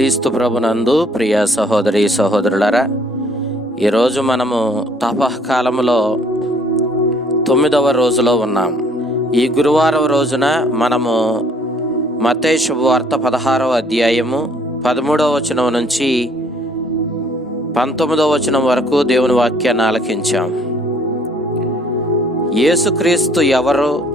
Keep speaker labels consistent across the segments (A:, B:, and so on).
A: క్రీస్తు ప్రభునందు ప్రియ సహోదరి సహోదరులరా ఈరోజు మనము తపకాలంలో తొమ్మిదవ రోజులో ఉన్నాం. ఈ గురువారం రోజున మనము మతే శుభవార్త పదహారవ అధ్యాయము పదమూడవ వచనం నుంచి పంతొమ్మిదవ వచనం వరకు దేవుని వాక్యాన్ని ఆలకించాం. యేసుక్రీస్తు ఎవరు?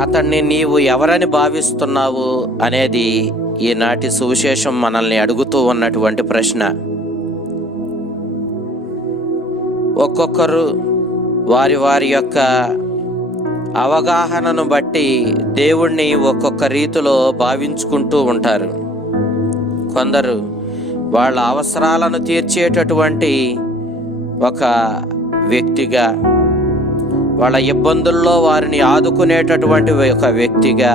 A: అతన్ని నీవు ఎవరని భావిస్తున్నావు అనేది ఈనాటి సువిశేషం మనల్ని అడుగుతూ ఉన్నటువంటి ప్రశ్న. ఒక్కొక్కరు వారి వారి యొక్క అవగాహనను బట్టి దేవుణ్ణి ఒక్కొక్క రీతిలో భావించుకుంటూ ఉంటారు. కొందరు వాళ్ళ అవసరాలను తీర్చేటటువంటి ఒక వ్యక్తిగా వాళ్ళ ఇబ్బందుల్లో వారిని ఆదుకునేటటువంటి ఒక వ్యక్తిగా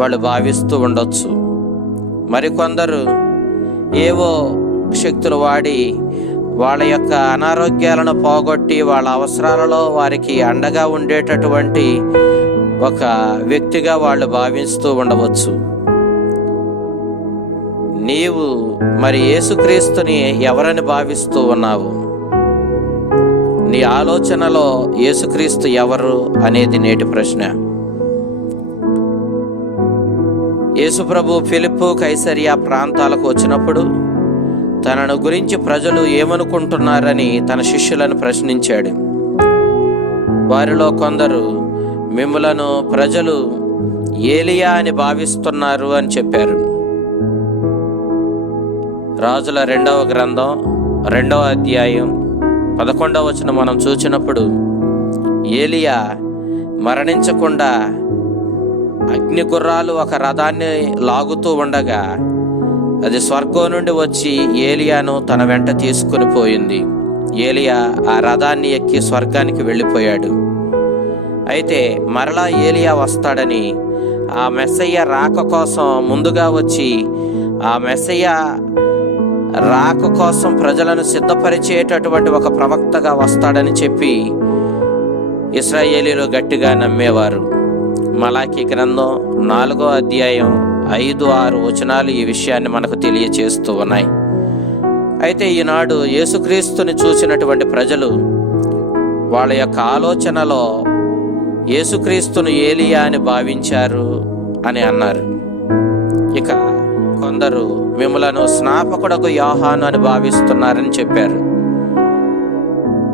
A: వాళ్ళు భావిస్తూ ఉండొచ్చు. మరికొందరు ఏవో శక్తులు వాడి వాళ్ళ యొక్క అనారోగ్యాలను పోగొట్టి వాళ్ళ అవసరాలలో వారికి అండగా ఉండేటటువంటి ఒక వ్యక్తిగా వాళ్ళు భావిస్తూ ఉండవచ్చు. నీవు మరి యేసుక్రీస్తుని ఎవరని భావిస్తూ ఉన్నావు? నీ ఆలోచనలో యేసుక్రీస్తు ఎవరు అనేది నేటి ప్రశ్న. యేసుప్రభు ఫిలిప్పు కైసరియా ప్రాంతాలకు వచ్చినప్పుడు తనను గురించి ప్రజలు ఏమనుకుంటున్నారని తన శిష్యులను ప్రశ్నించాడు. వారిలో కొందరు మిమ్మలను ప్రజలు ఏలియా అని భావిస్తున్నారు అని చెప్పారు. రాజుల రెండవ గ్రంథం రెండవ అధ్యాయం పదకొండవ వచనం మనం చూచినప్పుడు ఏలియా మరణించకుండా అగ్ని గుర్రాలు ఒక రథాన్ని లాగుతూ ఉండగా అది స్వర్గం నుండి వచ్చి ఏలియాను తన వెంట తీసుకుని పోయింది. ఏలియా ఆ రథాన్ని ఎక్కి స్వర్గానికి వెళ్ళిపోయాడు. అయితే మరలా ఏలియా వస్తాడని ఆ మెస్సయ్య రాక కోసం ముందుగా వచ్చి ఆ మెస్సయ్య రాక కోసం ప్రజలను సిద్ధపరిచేటటువంటి ఒక ప్రవక్తగా వస్తాడని చెప్పి ఇస్రాయేలీలు గట్టిగా నమ్మేవారు. మలాఖీ గ్రంథం నాలుగో అధ్యాయం ఐదు ఆరు వచనాలు ఈ విషయాన్ని మనకు తెలియచేస్తూ ఉన్నాయి. అయితే ఈనాడు యేసుక్రీస్తుని చూసినటువంటి ప్రజలు వాళ్ళ యొక్క ఆలోచనలో యేసుక్రీస్తును ఏలియా అని భావించారు అని అన్నారు. ఇక కొందరు మిమ్మలను స్నాపకుడకు యోహాను అని భావిస్తున్నారని చెప్పారు.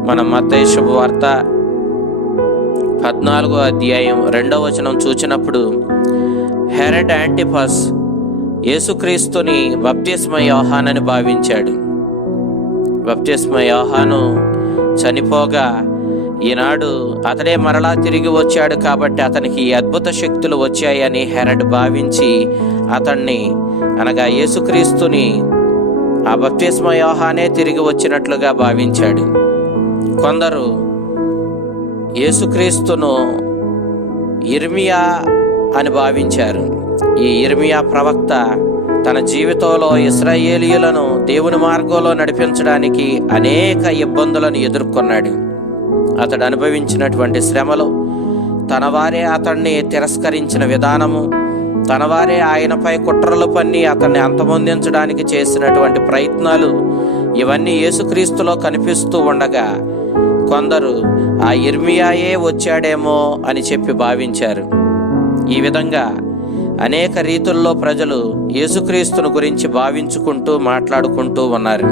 A: మన మతయ శుభవార్త పద్నాలుగో అధ్యాయం రెండవ వచనం చూచినప్పుడు హెరడ్ యాంటిఫస్ యేసుక్రీస్తుని బప్తిస్మ యోహానని భావించాడు. బప్తిస్మ యోహాను చనిపోగా ఈనాడు అతడే మరలా తిరిగి వచ్చాడు కాబట్టి అతనికి అద్భుత శక్తులు వచ్చాయని హెరడ్ భావించి అతన్ని అనగా యేసుక్రీస్తుని ఆ బప్తిస్మ యోహానే తిరిగి వచ్చినట్లుగా భావించాడు. కొందరు యేసుక్రీస్తును ఇర్మియా అని భావించారు. ఈ ఇర్మియా ప్రవక్త తన జీవితంలో ఇస్రాయేలీయులను దేవుని మార్గంలో నడిపించడానికి అనేక ఇబ్బందులను ఎదుర్కొన్నాడు. అతడు అనుభవించినటువంటి శ్రమలు తన వారే అతన్ని తిరస్కరించిన విధానము తన వారే ఆయనపై కుట్రలు పన్ని అతన్ని అంతమొందించడానికి చేసినటువంటి ప్రయత్నాలు ఇవన్నీ యేసుక్రీస్తులో కనిపిస్తూ ఉండగా కొందరు ఆ ఇర్మియాయే వచ్చాడేమో అని చెప్పి భావించారు. ఈ విధంగా అనేక రీతుల్లో ప్రజలు యేసుక్రీస్తును గురించి భావించుకుంటూ మాట్లాడుకుంటూ ఉన్నారు.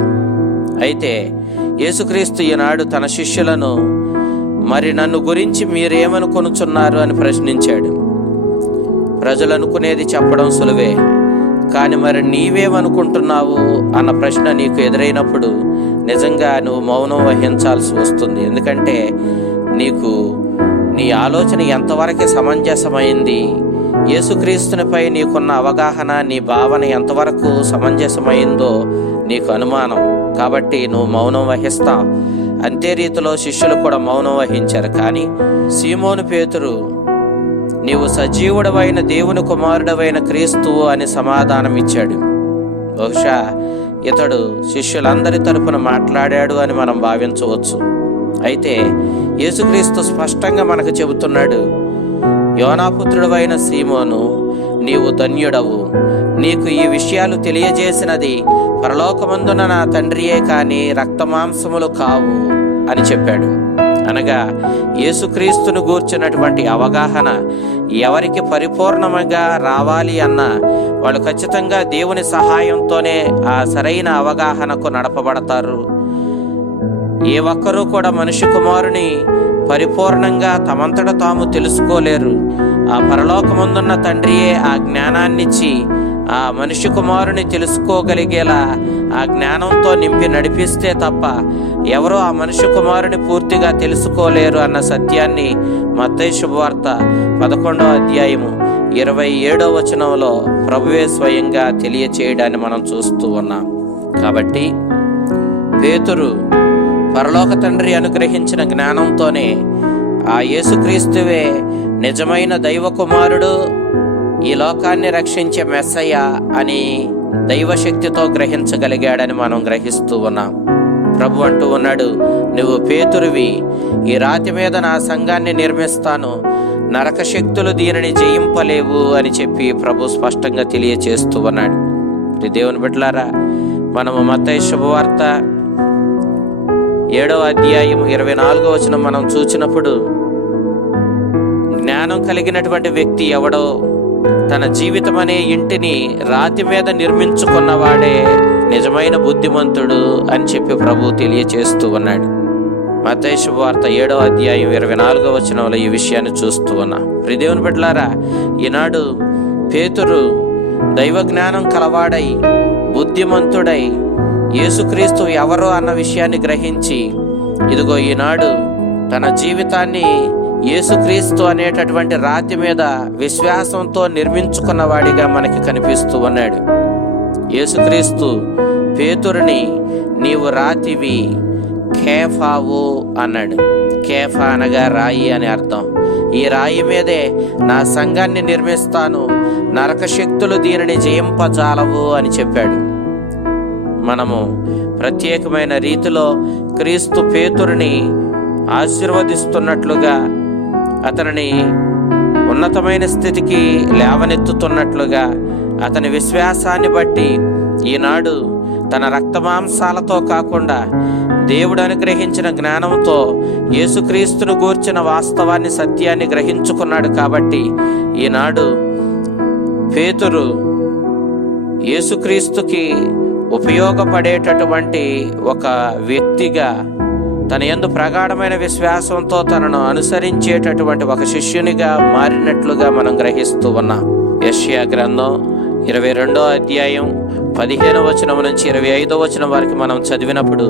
A: అయితే యేసుక్రీస్తు ఈనాడు తన శిష్యులను మరి నన్ను గురించి మీరేమనుకొనుచున్నారు? అని ప్రశ్నించాడు. ప్రజలు అనుకునేది చెప్పడం సులువే కానీ మరి నీవేమనుకుంటున్నావు? అన్న ప్రశ్న నీకు ఎదురైనప్పుడు నిజంగా నువ్వు మౌనం వహించాల్సి వస్తుంది. ఎందుకంటే నీకు నీ ఆలోచన ఎంతవరకు సమంజసమైంది? యేసుక్రీస్తునిపై నీకున్న అవగాహన నీ భావన ఎంతవరకు సమంజసమైందో నీకు అనుమానం. కాబట్టి నువ్వు మౌనం వహిస్తావు అంతే రీతిలో శిష్యులు కూడా మౌనం వహించారు. కానీ సీమోను పేతురు నీవు సజీవుడవైన దేవుని కుమారుడవైన క్రీస్తువు అని సమాధానం ఇచ్చాడు. బహుశా ఇతడు శిష్యులందరి తరపున మాట్లాడాడు అని మనం భావించవచ్చు. అయితే యేసుక్రీస్తు స్పష్టంగా మనకు చెబుతున్నాడు యోనాపుత్రుడవైన సీమోను నీవు ధన్యుడవు. నీకు ఈ విషయాలు తెలియజేసినది పరలోకమందున నా తండ్రియే కాని రక్తమాంసములు కావు అని చెప్పాడు. అనగా యేసుక్రీస్తును గూర్చినటువంటి అవగాహన ఎవరికి పరిపూర్ణంగా రావాలి అన్న వాళ్ళు ఖచ్చితంగా దేవుని సహాయంతోనే ఆ సరైన అవగాహనకు నడపబడతారు. ఏ ఒక్కరూ కూడా మనిషి కుమారుని పరిపూర్ణంగా తమంతట తాము తెలుసుకోలేరు. ఆ పరలోకముందున్న తండ్రియే ఆ జ్ఞానాన్నిచ్చి ఆ మనిషి కుమారుని తెలుసుకోగలిగేలా ఆ జ్ఞానంతో నింపి నడిపిస్తే తప్ప ఎవరో ఆ మనిషి కుమారుని పూర్తిగా తెలుసుకోలేరు అన్న సత్యాన్ని మత్తయి శుభవార్త పదకొండవ అధ్యాయము ఇరవై ఏడవ వచనంలో ప్రభువే స్వయంగా తెలియచేయడాన్ని మనం చూస్తూ ఉన్నాం. కాబట్టి పేతురు పరలోక తండ్రి అనుగ్రహించిన జ్ఞానంతోనే ఆ యేసుక్రీస్తువే నిజమైన దైవ కుమారుడు ఈ లోకాన్ని రక్షించే మెస్సయ్య అని దైవశక్తితో గ్రహించగలిగాడని మనం గ్రహిస్తూ ఉన్నాం. ప్రభు అంటూ ఉన్నాడు నువ్వు పేతురువి ఈ రాతి మీద నా సంఘాన్ని నిర్మిస్తాను. నరక శక్తులు దీనిని జయింపలేవు అని చెప్పి ప్రభు స్పష్టంగా తెలియచేస్తూ ఉన్నాడు. దేవుని బిడ్డలారా మనము మత శుభవార్త ఏడవ అధ్యాయం ఇరవై నాలుగో వచనం మనం చూచినప్పుడు జ్ఞానం కలిగినటువంటి వ్యక్తి ఎవడో తన జీవితం అనే ఇంటిని రాతి మీద నిర్మించుకున్నవాడే నిజమైన బుద్ధిమంతుడు అని చెప్పి ప్రభు తెలియచేస్తూ ఉన్నాడు. మతయ శుభవార్త ఏడవ అధ్యాయం ఇరవై నాలుగో వచనంలో ఈ విషయాన్ని చూస్తూ ఉన్నా. ప్రిదేవుని బిడ్డలారా ఈనాడు పేతురు దైవ జ్ఞానం కలవాడై బుద్ధిమంతుడై యేసుక్రీస్తు ఎవరో అన్న విషయాన్ని గ్రహించి ఇదిగో ఈనాడు తన జీవితాన్ని యేసుక్రీస్తు అనేటటువంటి రాతి మీద విశ్వాసంతో నిర్మించుకున్నవాడిగా మనకి కనిపిస్తూ ఉన్నాడు. యేసుక్రీస్తు పేతురిని నీవు రాతివి కేఫావు అన్నాడు. కేఫా అనగా రాయి అని అర్థం. ఈ రాయి మీదే నా సంఘాన్ని నిర్మిస్తాను. నరక శక్తులు దీనిని జయింపజాలవు అని చెప్పాడు. మనము ప్రత్యేకమైన రీతిలో క్రీస్తు పేతురిని ఆశీర్వదిస్తున్నట్లుగా అతనిని ఉన్నతమైన స్థితికి లేవనెత్తుతున్నట్లుగా అతని విశ్వాసాన్ని బట్టి ఈనాడు తన రక్తమాంసాలతో కాకుండా దేవుడు అనుగ్రహించిన జ్ఞానంతో యేసుక్రీస్తును గూర్చిన వాస్తవాన్ని సత్యాన్ని గ్రహించుకున్నాడు కాబట్టి ఈనాడు పేతురు యేసుక్రీస్తుకి ఉపయోగపడేటటువంటి ఒక వ్యక్తిగా తన ఎందు ప్రగాఢమైన విశ్వాసంతో తనను అనుసరించేటటువంటి ఒక శిష్యునిగా మారినట్లుగా మనం గ్రహిస్తూ ఉన్నాం. యష్యా గ్రంథం ఇరవై రెండో అధ్యాయం పదిహేను వచనం నుంచి ఇరవై ఐదో వచనం వరకు మనం చదివినప్పుడు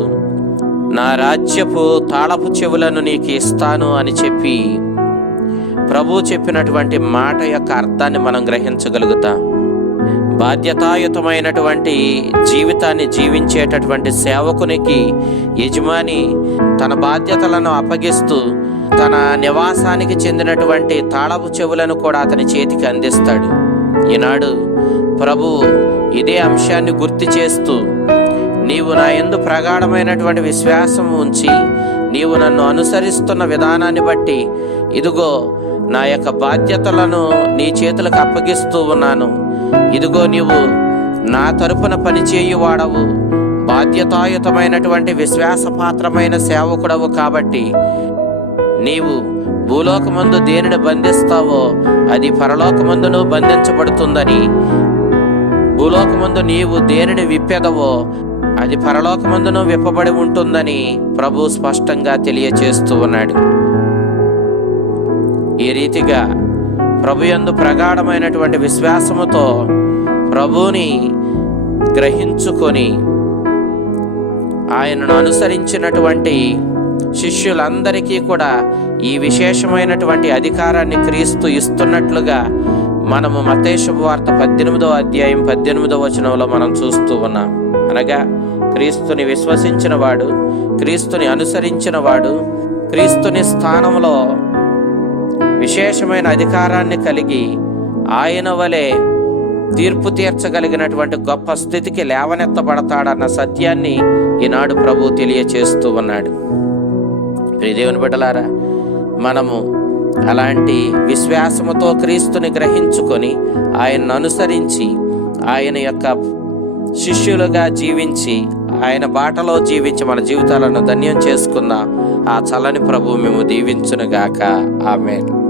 A: నా రాజ్యపు తాళపు చెవులను నీకు ఇస్తాను అని చెప్పి ప్రభు చెప్పినటువంటి మాట యొక్క అర్థాన్ని మనం గ్రహించగలుగుతాం. బాధ్యతాయుతమైనటువంటి జీవితాన్ని జీవించేటటువంటి సేవకునికి యజమాని తన బాధ్యతలను అప్పగిస్తూ తన నివాసానికి చెందినటువంటి తాళపు చెవులను కూడా అతని చేతికి అందిస్తాడు. ఈనాడు ప్రభు ఇదే అంశాన్ని గుర్తు చేస్తూ నీవు నా ఎందు ప్రగాఢమైనటువంటి విశ్వాసం ఉంచి నీవు నన్ను అనుసరిస్తున్న విధానాన్ని బట్టి ఇదిగో నా యొక్క బాధ్యతలను నీ చేతులకు అప్పగిస్తూ ఉన్నాను. ఇదిగో నీవు నా తరపున పనిచేయువాడవు. బాధ్యతాయుతమైనటువంటి విశ్వాసపాత్రమైన సేవకుడవు కాబట్టి నీవు భూలోకమందు దేనిని బంధిస్తావో అది పరలోకమందును బంధించబడుతుందని. భూలోకమందు నీవు దేనిని విప్పెదవో అది పరలోకమందును విప్పబడి ఉంటుందని ప్రభు స్పష్టంగా తెలియచేస్తూ ఉన్నాడు. ఈ రీతిగా ప్రభు యందు ప్రగాఢమైనటువంటి విశ్వాసముతో ప్రభుని గ్రహించుకొని ఆయనను అనుసరించినటువంటి శిష్యులందరికీ కూడా ఈ విశేషమైనటువంటి అధికారాన్ని క్రీస్తు ఇస్తున్నట్లుగా మనము మతేశు వార్త పద్దెనిమిదవ అధ్యాయం పద్దెనిమిదవ వచనంలో మనం చూస్తూ ఉన్నాం. అనగా క్రీస్తుని విశ్వసించిన వాడు క్రీస్తుని అనుసరించిన వాడు క్రీస్తుని స్థానంలో విశేషమైన అధికారాన్ని కలిగి ఆయన వలె తీర్పు తీర్చగలిగినటువంటి గొప్ప స్థితికి లేవనెత్తబడతాడన్న సత్యాన్ని ఈనాడు ప్రభు తెలియచేస్తూ ఉన్నాడు. ప్రియదేవుని బిడ్డలారా మనము అలాంటి విశ్వాసముతో క్రీస్తుని గ్రహించుకొని ఆయన్ను అనుసరించి ఆయన యొక్క శిష్యులుగా జీవించి ఆయన బాటలో జీవించి మన జీవితాలను ధన్యం చేసుకున్న ఆ చల్లని ప్రభు మేము దీవించునుగాక. ఆమెను.